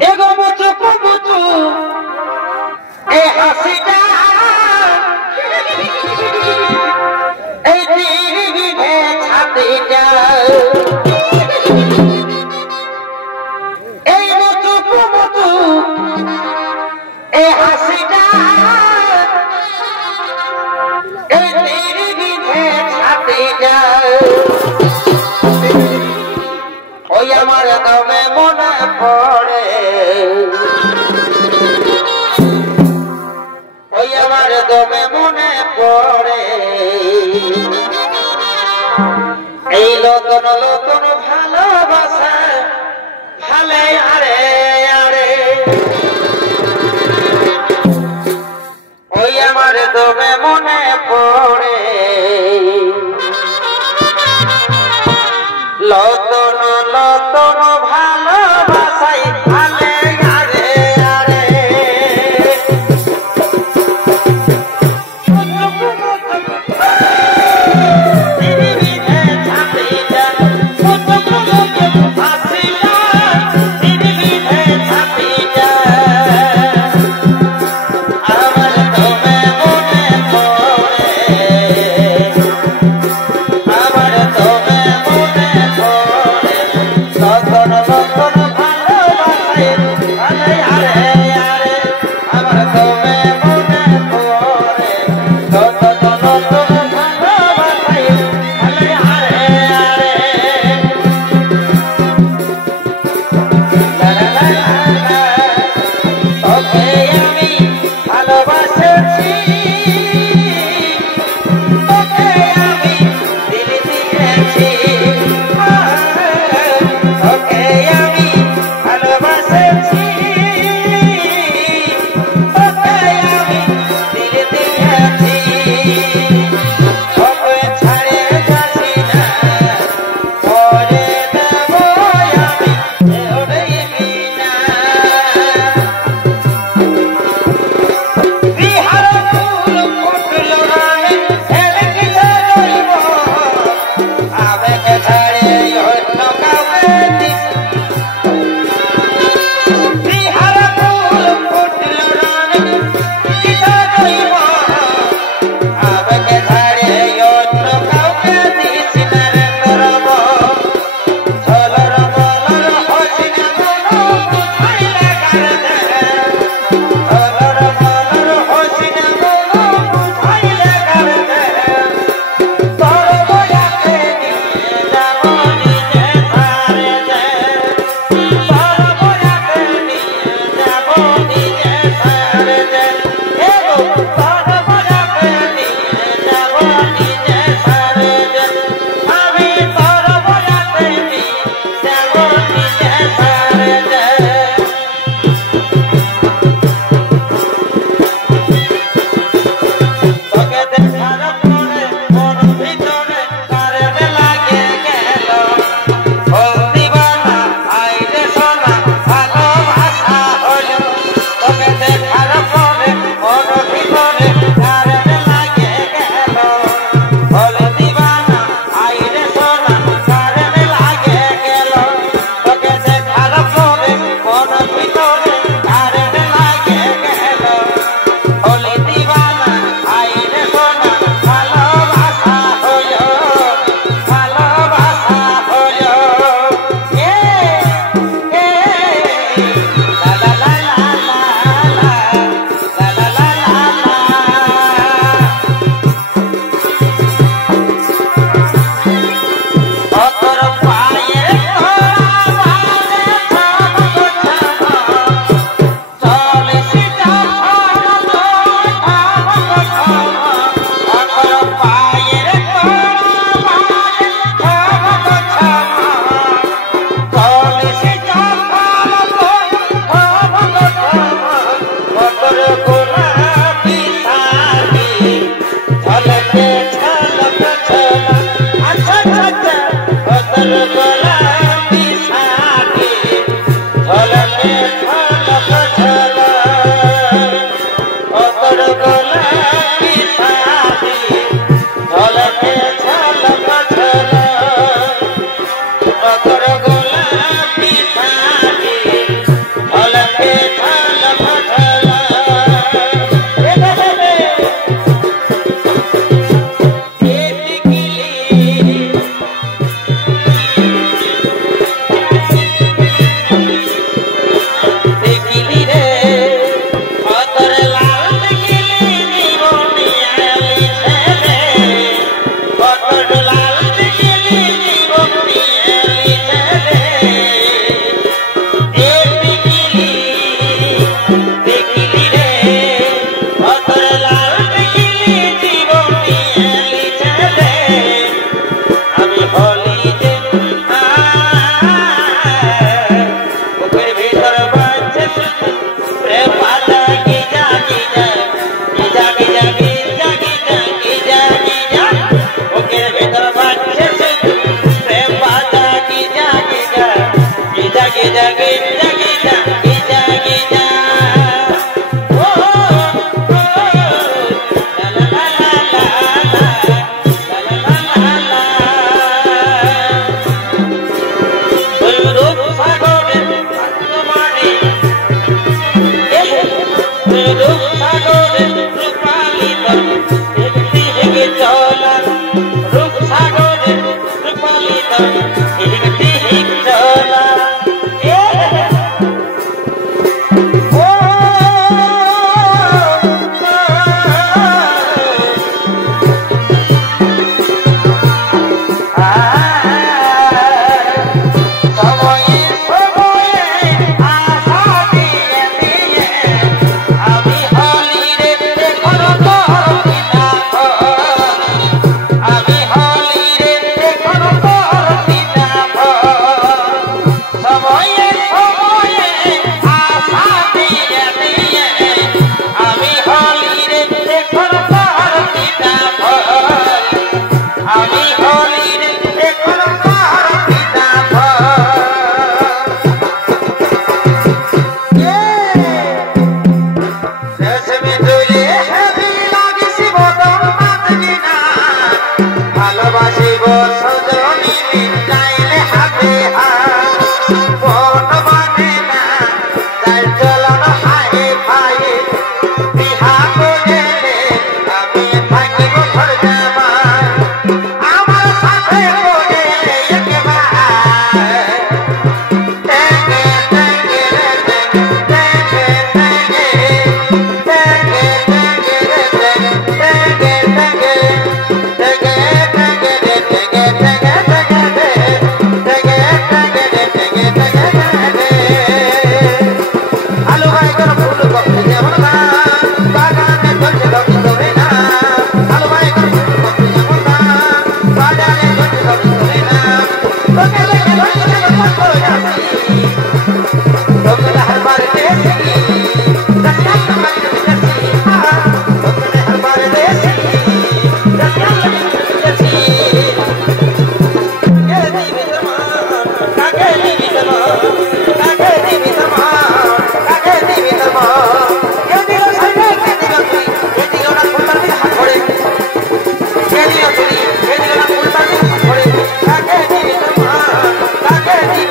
এগো মুচু কুমুচু এই হাসিটা এই তিরিবিধে ছাতিটা এই মুচু কুমুচু এই হাসিটা এই তিরিবিধে ছাতিটা ওই আমার দমে মনে পড়ে ওই আমার দমে মনে পড়ে এই নতুন নতুন ভালোবাসা ভালে আরে আরে ওই আমার দমে মনে পড়ে লতন লতন ভালোবাসাই ভালে আরে আরে তিরিবিধে ছাতিটা হাসিটা তিরিবিধে ছাতিটা আমার দমে মনে পড়ে আমার দমে মনে পড়ে লতন লতন ভালোবাসাই ভালে আরে আরে আমার দমে মনে পড়ে লতন লতন ভালোবাসাই ভালে আরে আরে লা লা লা লা তোকে আমি ভালোবাসেছি তোকে আমি দিল দিয়েছি তোকে আমি ভালোবাসেছি তোকে আমি দিল দিয়েছি তোকে ছাড়ে যাচ্ছি না করে দেব আমি ওরেই বিনা বিহার ফুল ফুটল রানে এদিকে রইব আবেগে ছাড়ে অন্য কাউকে দিস বিহার ফুল ফুটল রানে এদিকে রইব আবেগে ছাড়ে অন্য কাউকে দিস না রে করব ঝলর মলর হসিনা মনো বুঝাইলে গারে ঝলর মলর হসিনা মনো বুঝাইলে গারে তোর বয়াকে নিয়ে যাব নিজে ধারে দে তোর বয়াকে নিয়ে যাব নিজে ধারে দে এগো তোর বয়াকে নিয়ে যাব নিজে ধারে দে আমি তোর বয়াকে নিয়ে যাব নিজে ধারে দে তোকে দেখার পরে মন ভিতরে কারেন্ট লাগে গেল ও দিবানা আইরে সোনা ভালোবাসা হলো তোকে দেখার পরে মন ভিতরে কারেন্ট লাগে গেল ও দিবানা আইরে সোনা কারেন্ট লাগে গেল তোকে দেখার পরে মন ভিতরে কারেন্ট লাগে গেল ওলে দিবানা আইরে সোনা ভালোবাসা হলো ভালোবাসা হলো এ এ লা লা লা লা লা লা লা লা লা অতর পায়ে ধরা বাজে চলে সিটা ভালো অতর পায়ে ধরা বাজে চলে সিটা ভালো অতর গোলাপি শাড়ি ঝলকে ঝলক ঝলক আচ্ছা আচ্ছা অতর গোলাপি শাড়ি ঝলকে ঝলক ঝলক অতর গোলাপি শাড়ি ঝলকে ঝলক ঝলক অতর গোলাপি শাড়ি ঝলকে Kaget di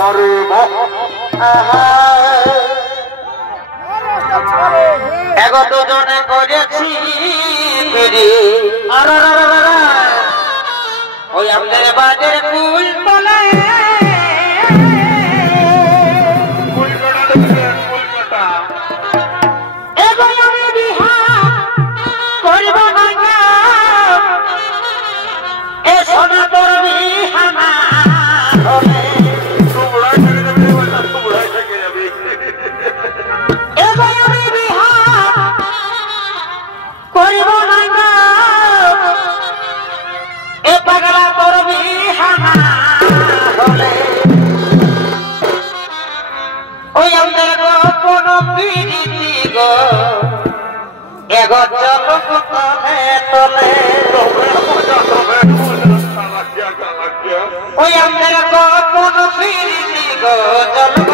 আরে বাহ এগো দুজনে করেছি ওই আমাদের বাজের কুল তলায় ওই আমাদের কোন ফিরিতি গো চলো